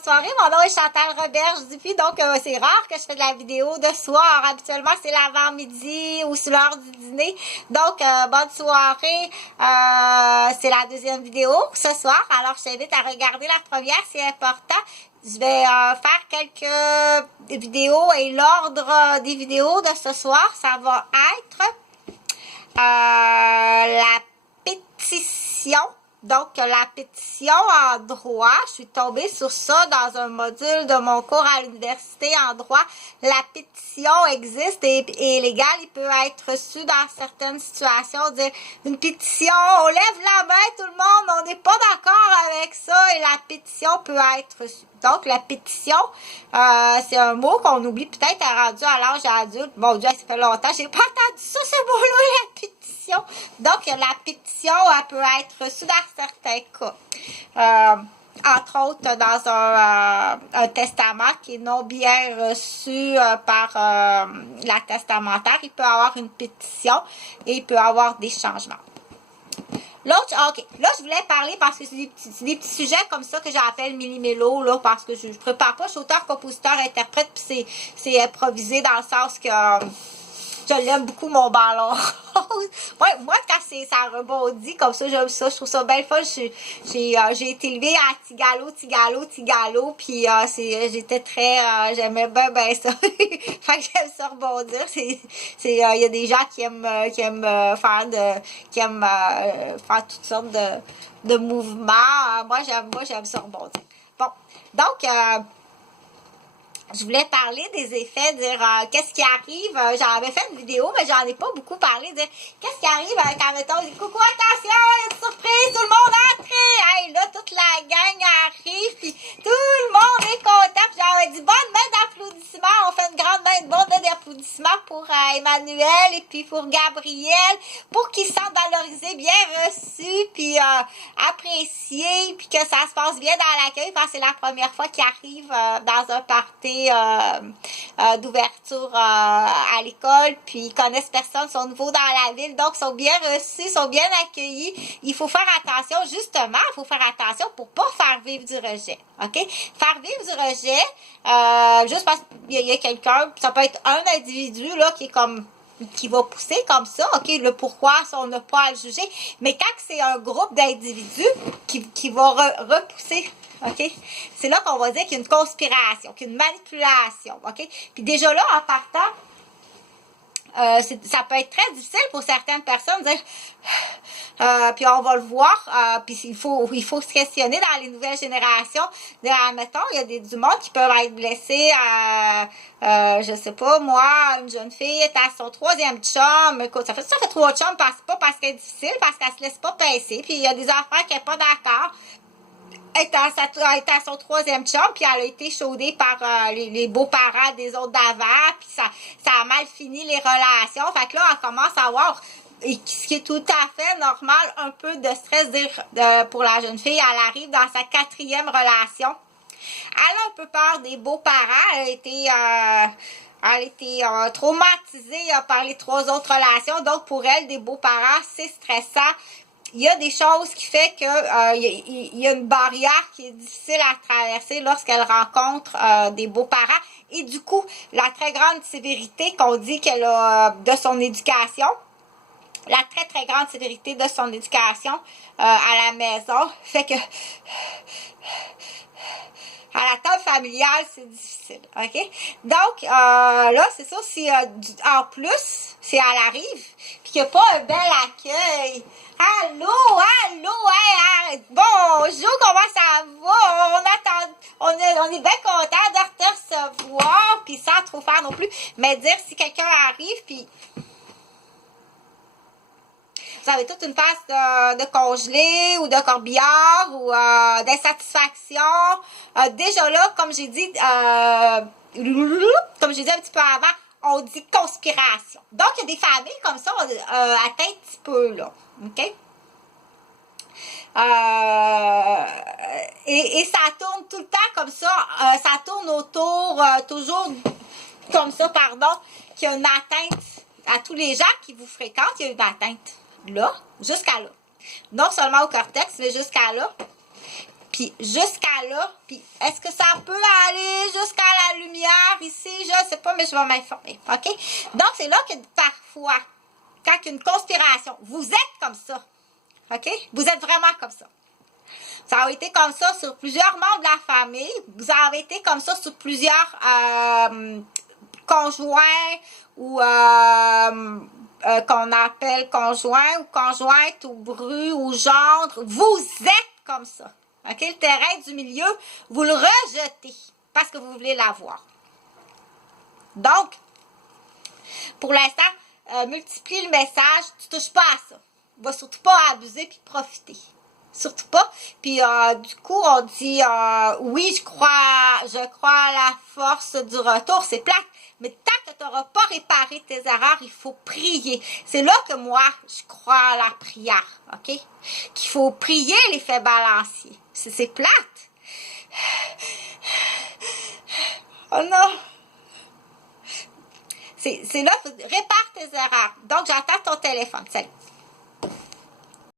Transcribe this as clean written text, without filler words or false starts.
bonne soirée. Mon nom est Chantal Roberge Dupuis. Donc, c'est rare que je fais de la vidéo de soir. Habituellement, c'est l'avant-midi ou sur l'heure du dîner. Donc, bonne soirée. C'est la deuxième vidéo ce soir. Alors, je t'invite à regarder la première, c'est important. Je vais faire quelques vidéos et l'ordre des vidéos de ce soir, ça va être la pétition. Donc, la pétition en droit, je suis tombée sur ça dans un module de mon cours à l'université en droit. La pétition existe et est légale. Il peut être reçu dans certaines situations. Dire une pétition, on lève la main, tout le monde, on n'est pas d'accord avec ça et la pétition peut être reçue. Donc, la pétition, c'est un mot qu'on oublie peut-être rendu à l'âge adulte. Bon Dieu, ça fait longtemps, j'ai pas entendu ça, ce mot-là, la pétition. Donc, la pétition, elle peut être reçue dans certains cas. Entre autres, dans un testament qui est non bien reçu par la testamentaire, il peut y avoir une pétition et il peut y avoir des changements. L'autre, ok, là je voulais parler parce que c'est des petits sujets comme ça que j'appelle mini-mélo, là, parce que je prépare pas, je suis auteur, compositeur, interprète, puis c'est improvisé dans le sens que je l'aime beaucoup mon ballon. moi, quand ça rebondit comme ça, j'aime ça, je trouve ça bien fun. J'ai été élevée à Tigalo, puis j'étais très, j'aimais bien ça. Fait que j'aime ça rebondir. Il y a des gens qui aiment faire toutes sortes de mouvements. Moi, j'aime ça rebondir. Bon, donc, je voulais parler des effets, dire qu'est-ce qui arrive. J'en avais fait une vidéo, mais j'en ai pas beaucoup parlé. Dire qu'est-ce qui arrive quand, mettons, on dit coucou, attention, il y a une surprise, tout le monde entre. Hey, là, toute la gang arrive, puis tout le monde est content. Puis j'avais dit bonne main d'applaudissements. On fait une grande bonne main d'applaudissements pour Emmanuel et puis pour Gabriel, pour qu'ils se sentent valorisés, bien reçus, puis appréciés, puis que ça se passe bien dans l'accueil, parce que c'est la première fois qu'ils arrivent dans un party d'ouverture à l'école, puis ils connaissent personne, sont nouveaux dans la ville, donc sont bien reçus, sont bien accueillis. Il faut faire attention, justement, il faut faire attention pour pas faire vivre du rejet, ok? Faire vivre du rejet, juste parce qu'il y a quelqu'un, ça peut être un individu, là, qui va pousser comme ça, ok, le pourquoi, ça, on n'a pas à le juger, mais quand c'est un groupe d'individus qui va repousser, ok, c'est là qu'on va dire qu'il y a une conspiration, qu'il y a une manipulation, ok, puis déjà là, en partant, ça peut être très difficile pour certaines personnes de dire, puis on va le voir, puis il faut se questionner dans les nouvelles générations. Admettons, il y a du monde qui peuvent être blessés, je sais pas, moi, une jeune fille est à son troisième chum, écoute, ça fait 3 chums, pas parce qu'elle est difficile, parce qu'elle se laisse pas pincer, puis il y a des enfants qui sont pas d'accord. Elle était à son troisième chum, puis elle a été chaudée par les beaux-parents des autres d'avant, puis ça a mal fini les relations. Fait que là, elle commence à avoir, ce qui est tout à fait normal, un peu de stress pour la jeune fille. Elle arrive dans sa 4e relation. Elle a un peu peur des beaux-parents. Elle a été traumatisée par les 3 autres relations. Donc, pour elle, des beaux-parents, c'est stressant. Il y a des choses qui fait que il y a une barrière qui est difficile à traverser lorsqu'elle rencontre des beaux-parents. Et du coup, la très grande sévérité qu'on dit qu'elle a de son éducation, la très très grande sévérité de son éducation à la maison, fait que à la table familiale, c'est difficile, ok? Donc, là, c'est ça, si en plus, si elle arrive, puis qu'il n'y a pas un bel accueil, allô, hey, bonjour, comment ça va? On est bien content de te recevoir, puis sans trop faire non plus, mais dire si quelqu'un arrive, puis vous avez toute une phase de congelé ou de corbillard ou d'insatisfaction. Déjà là, comme j'ai dit un petit peu avant, on dit conspiration. Donc, il y a des familles comme ça atteintes un petit peu, là. OK? Et ça tourne tout le temps comme ça. Ça tourne autour, toujours comme ça, qu'il y a une atteinte à tous les gens qui vous fréquentent, il y a une atteinte là, jusqu'à là. Non seulement au cortex, mais jusqu'à là. Puis Puis jusqu'à là, puis est-ce que ça peut aller jusqu'à la lumière ici? Je sais pas, mais je vais m'informer, OK? Donc, c'est là que parfois, quand il y a une conspiration, vous êtes comme ça, OK? Vous êtes vraiment comme ça. Ça a été comme ça sur plusieurs membres de la famille. Vous avez été comme ça sur plusieurs conjoints ou qu'on appelle conjoint ou conjointe ou bru ou gendre. Vous êtes comme ça. OK? Le terrain du milieu, vous le rejetez parce que vous voulez l'avoir. Donc, pour l'instant, multiplie le message. Tu ne touches pas à ça. Va surtout pas abuser puis profiter. Surtout pas. Puis du coup, on dit oui, je crois à la force du retour. C'est plate. Mais tant que tu n'auras pas réparé tes erreurs, il faut prier. C'est là que moi, je crois à la prière. OK? Qu'il faut prier l'effet balancier. C'est plate. Oh non! C'est là, répare tes erreurs. Donc, j'attends ton téléphone. Salut.